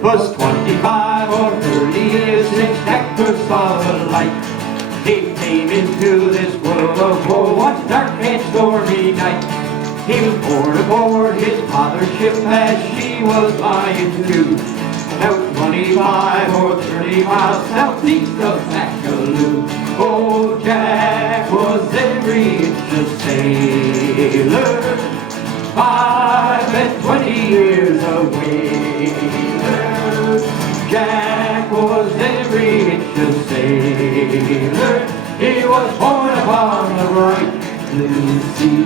'Twas 25 or 30 years since Jack first saw the light. He came into this world of woe one dark and stormy night. He was born aboard his father's ship as she was lying to, about 25 or 30 miles southeast of Bacaloo. Oh, Jack was every inch a sailor, 25 years a whaler. Jack was every inch a sailor. He was born upon the bright blue sea.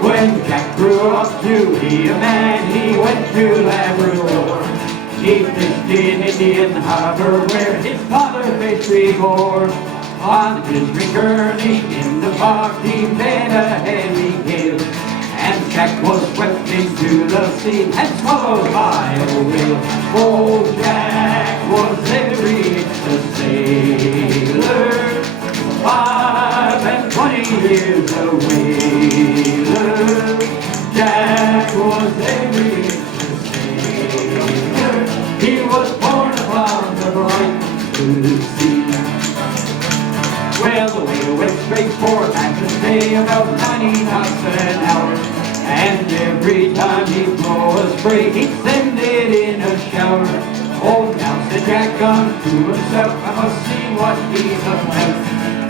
When Jack grew up to be a man, he went to Labrador. He fished in Indian Harbor where his father fished before. On his return in the fog, he met a heavy gale, and Jack was swept into the sea and swallowed by a whale. Oh, Jack was every inch a sailor, 25 years a whaler. Jack was every inch a sailor. He was born upon the bright blue sea. Well, the whale went straight for Bacchus Bay about 90 knots an hour, and every time he'd blow a spray, he'd send it in a shower. Oh, now said Jack unto himself, I must see what he's about.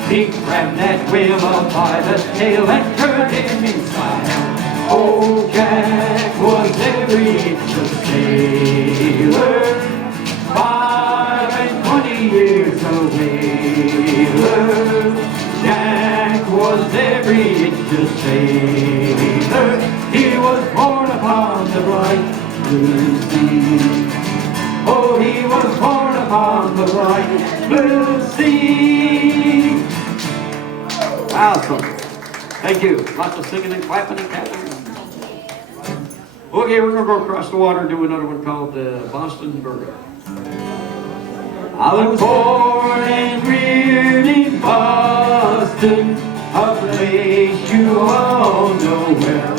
He grabbed that whale up by the tail and turned him inside out. Oh, Jack was every inch a sailor, 25 years a whaler. Jack was every inch a sailor. He was born upon the bright blue sea. Oh, he was born upon the bright blue sea. Awesome. Thank you. Lots of singing and clapping and tapping. Okay, we're going to go across the water and do another one called Boston Burger. I was born and reared in Boston, a place you all know well.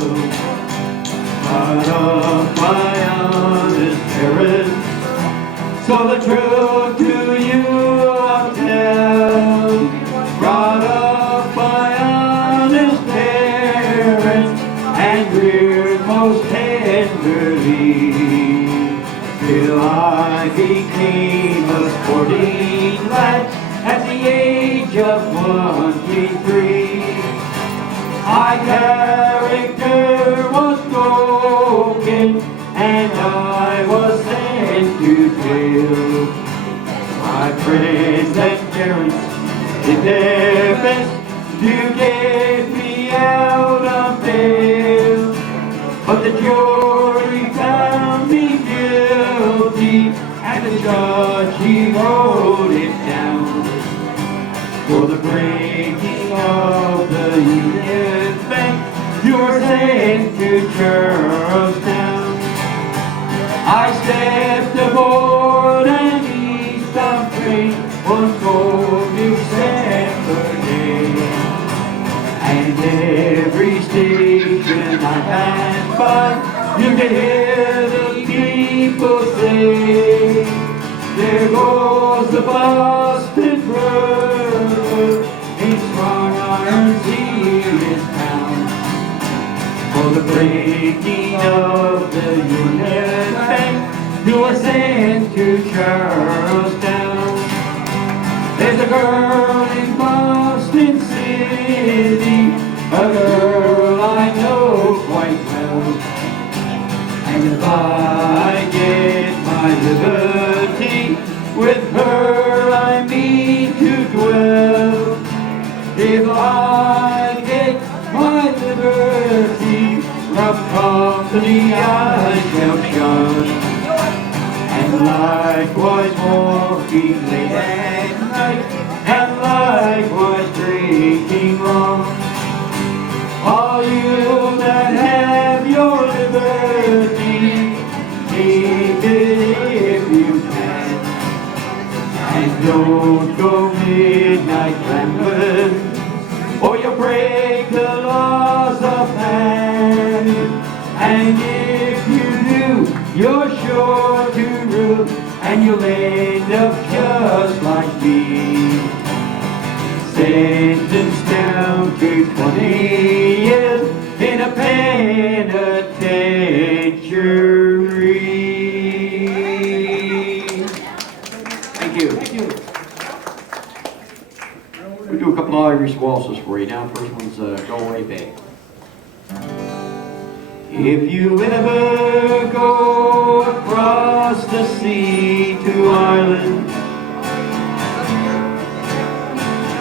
Brought up by honest parents, so the truth to you I'll tell. Brought up by honest parents and reared most tenderly, till I became a sporting lad at the age of 23. My character was broken and I was sent to jail. My friends and parents did their best to get me out of bail, but the jury found me guilty and the judge, he wrote it down. For the breaking of the Union Bank, you were sent to Charlestown. I stepped aboard an eastbound train one cold December day, and every station I passed by, you could hear the people say, there goes the Boston Burger, in strong irons he is bound. For the breaking of the Union Bank, you were sent to Charlestown. There's a girl in Boston City, a girl I know quite well, and if I get my liberty, with her I mean to dwell. If I get my liberty, rough company I shall shun, and likewise walking late at night, and likewise drinking rum. All you that have your liberty, keep it if you can, and don't go midnight rambling, or you'll break the laws of man. And if you do, You're sure to rule, and you'll end up just like me. Sentenced down to 20 years in a penitentiary. Thank you. Thank you. We'll do a couple of Irish waltzes for you now. First one's Go Away Babe. If you ever go across the sea to Ireland,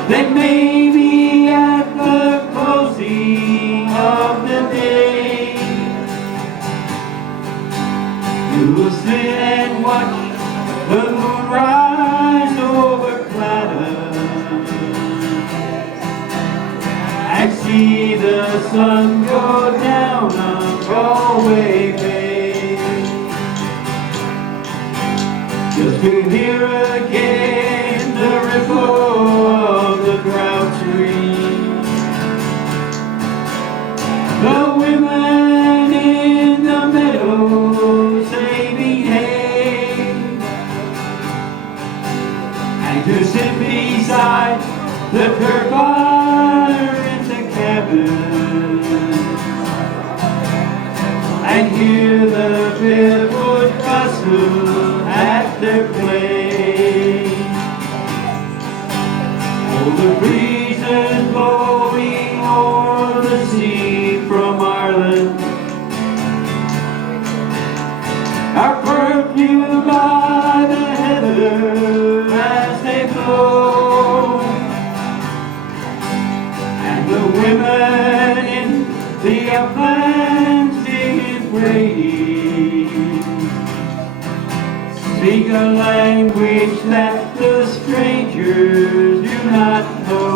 then maybe at the closing of the day, you will sit and watch the moon rise over Claddagh and see the sun go down on Galway Bay. Just to hear again the ripple of the ground stream, the women in the meadows saving hay, and to sit beside the turbine in the cabin and hear the redwood gossip at their play. Oh, the breezes blowing o'er the sea from Ireland are perfumed by the heather as they blow, and the women in the uplands singing praise speak a language that the strangers do not know.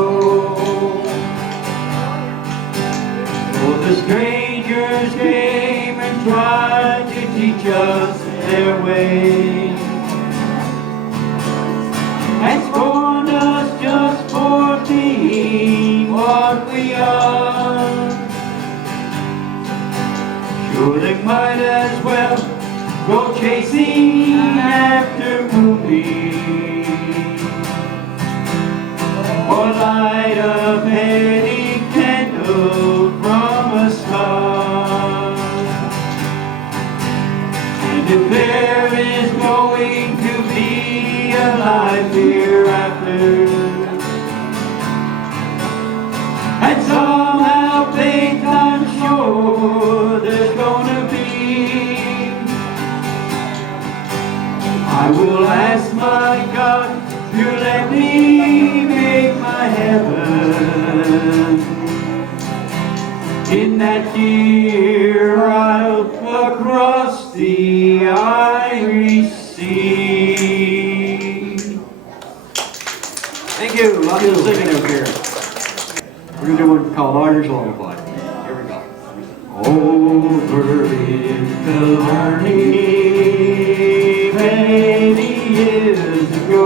For the strangers came and tried to teach us their way, and scorned us just for being what we are. Sure, they might as well go chasing after moonbeams, or light up any candle from a star. And if there is going to be a life hereafter, and somehow faith I'm sure there's gonna be, I will ask my God to let me make my heaven in that year I'll across the Irish Sea. Thank you. Lots of singing up here. We're going to do one called Irish Lullaby. Here we go. Over in Killarney, many years ago,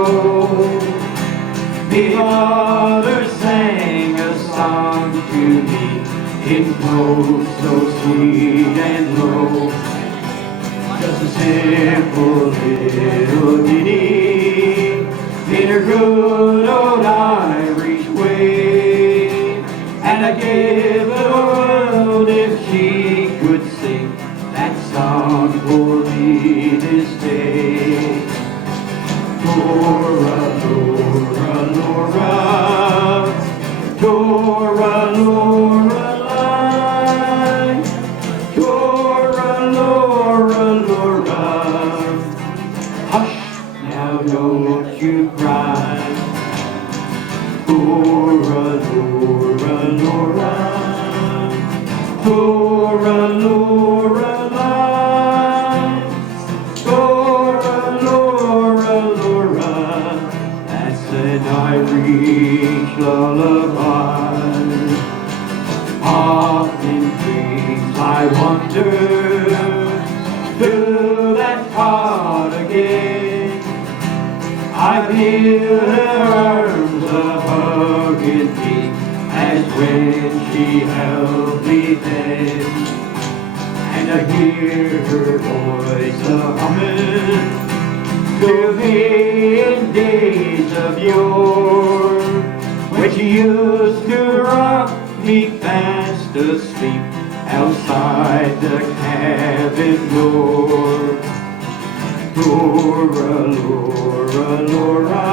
the mother sang a song to me in tones so sweet and low. Just a simple little ditty in her good old Irish way, and I gave her the world if she could sing that song for me this day. Dora, Laura, Laura, Dora, Laura, line. Dora, Laura, Laura, hush, now don't you cry. Dora, Laura, Laura, Dora, Laura, line. Dora, Laura, Laura, that's an Irish lullaby. Often dreams I wonder, fill that heart again. I feel her arms a-hugging me as when she held me then. and I hear her voice a-humming, to me in days of yore, when she used to rock me fast asleep outside the cabin door. Dora, Laura, Laura,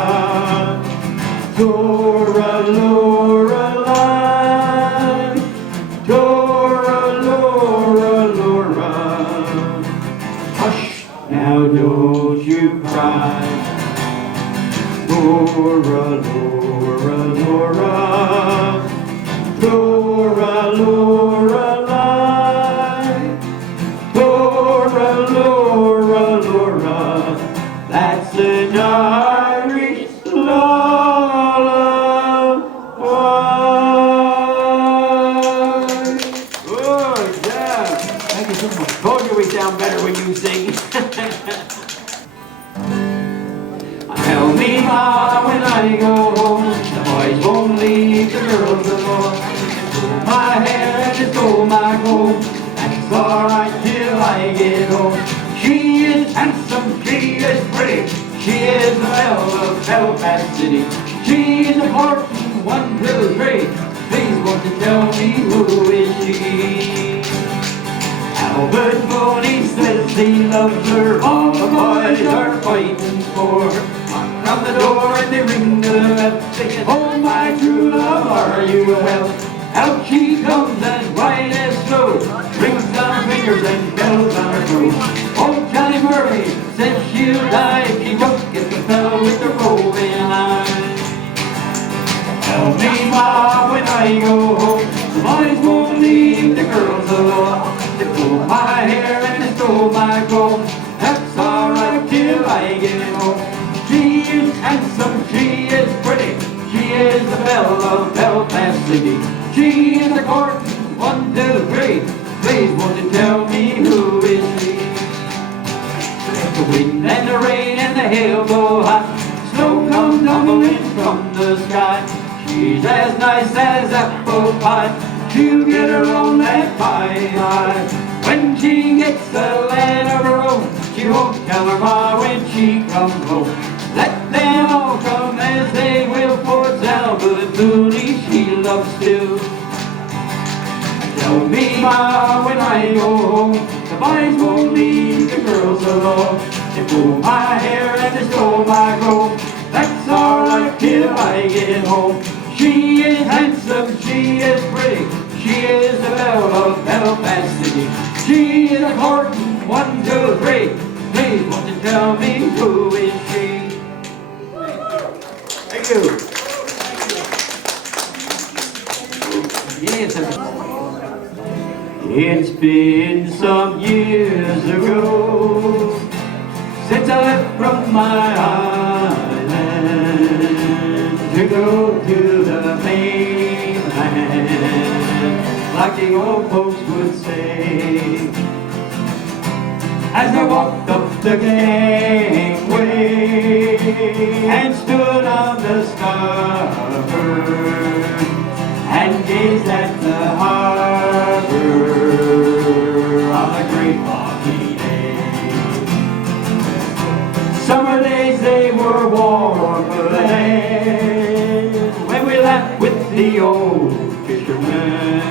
Dora, Laura, line. Dora, Laura, Laura, hush, now don't you cry. Dora, Laura, Laura, Dora, Laura, line. Dora, Laura, Laura, that's an Irish lullaby. Oh, yeah. Thank you so much. Told you we sound better when you sing. Tell me, Ma, when I go home, the boys won't leave the girls alone. Pull my hair and just go my comb. That's alright till I get home. She is handsome, she is pretty, she is the belle of Belfast City. She is important, 1, 2, 3. Please won't you tell me who is she? Albert Boney says he loves her, all the boys are fighting for her. Knock on the door and they ring the bell, saying, oh my true love, are you well? Out she comes as white as snow, rings on her fingers and bells on her throat. Old Johnny Murray says she'll die if she don't get the fellow with the roving eyes. Tell me, Ma, when I go home, the boys won't leave the girls alone. They pull my hair and they stole my comb. That's alright till I get home. She is handsome, she is pretty, she is the belle of Belfast City. She is a court, 1, 2, 3. Please won't you tell me who is she? The wind and the rain and the hail go hot, snow comes tumbling from the sky. She's as nice as apple pie, she'll get her own that pie. When she gets a land of her own, she won't tell her Ma when she comes home. Let them all come as they will, for it's Albert Mooney she loves still. Tell me, Ma, when I go home, the boys won't leave the girls alone. They pull my hair and they stole my comb. That's alright till I get home. She is handsome, she is pretty, she is the belle of Belfast City. She is a court, 1, 2, 3. Please won't you tell me who is she? Thank you. Yes, it's been some years ago since I left from my island to go to the mainland, like the old folks would say. As I walked up the gangway and stood on the starboard and gazed at the harbor on a great foggy day. Summer days they were warm when we laughed with the old fishermen,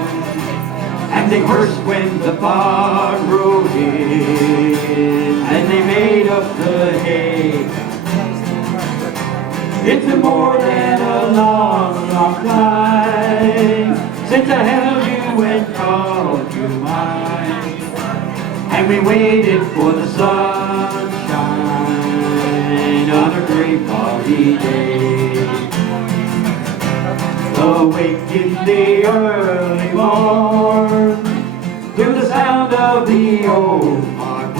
and they cursed when the fog rolled in and they made up the hay. It's been more than a long, long time since I held you and called you mine, and we waited for the sunshine on a great foggy day. Awake in the early morn to the sound of the old harp,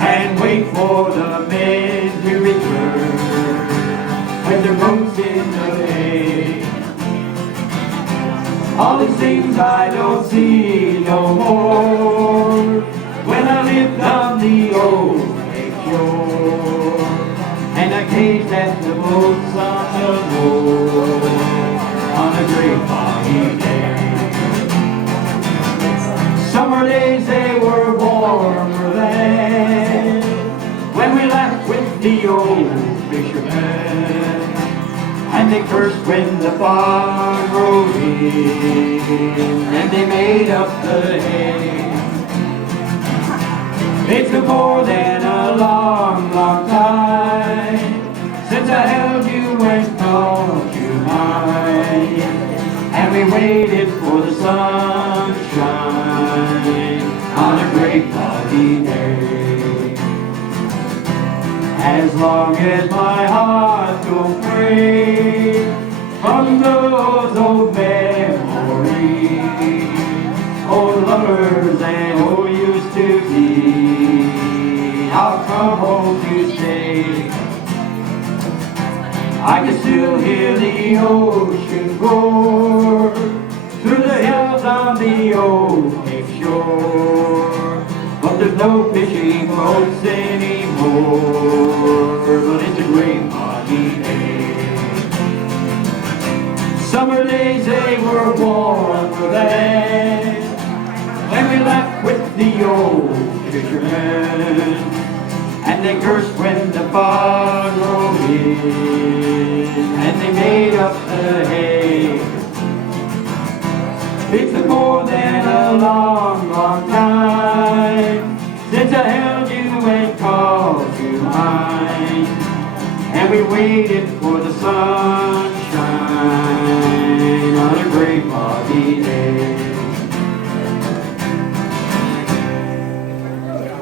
and wait for the men to return with their boats in the bay. All these things I don't see no more when I lived on the old lake shore, and I gazed at the boats on the moor on a great foggy day. Summer fishermen, and they cursed when the fog rolled in, and they made up the hay. It's been more than a long, long time since I held you and called you mine, and we waited for the sunshine on a great foggy day. As long as my heart don't break from those old memories, old lovers and old used to be, I'll come home to stay. I can still hear the ocean roar through the hills on the old Cape shore, but there's no fishing boats anymore, but it's a great foggy day. Summer days, they were warm then, when we left with the old fishermen, and they cursed when the fog rolled in, and they made up the hay. It's been more than a long, long time since I held you and called you mine, and we waited for the sunshine on a great foggy day.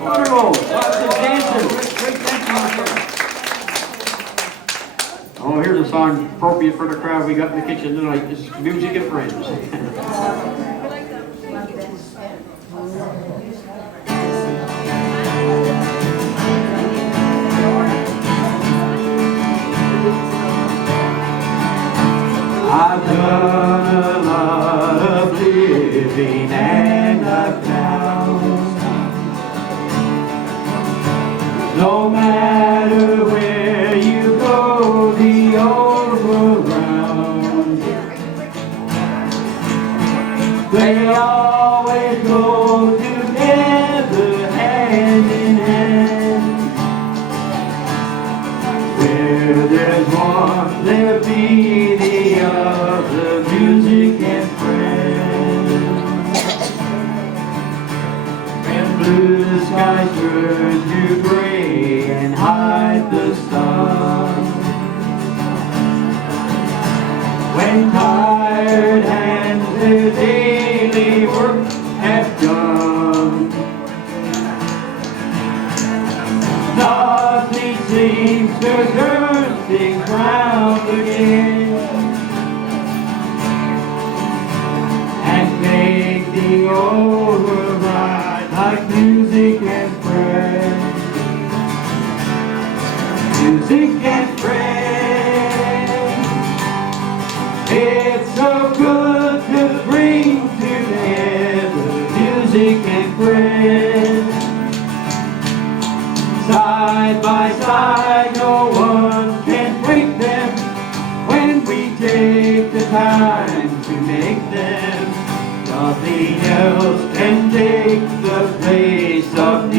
Wonderful! Lots of dancers! Great dancing. Oh, here's a song appropriate for the crowd we got in the kitchen tonight. This is Music and Friends. I've done a lot of living and I've found no matter where you go, the old world round, they always go together hand in hand. Where there's one, there'll be the other, music and friends. When blue skies turn to gray and hide the sun, when tired hands their daily work have done, nothing seems to turn things round again and make the old world right like music and friends. Music and friends, it's so good to bring together music and friends. Side by side, no one can break them when we take the time to make them. Nothing else can take the place of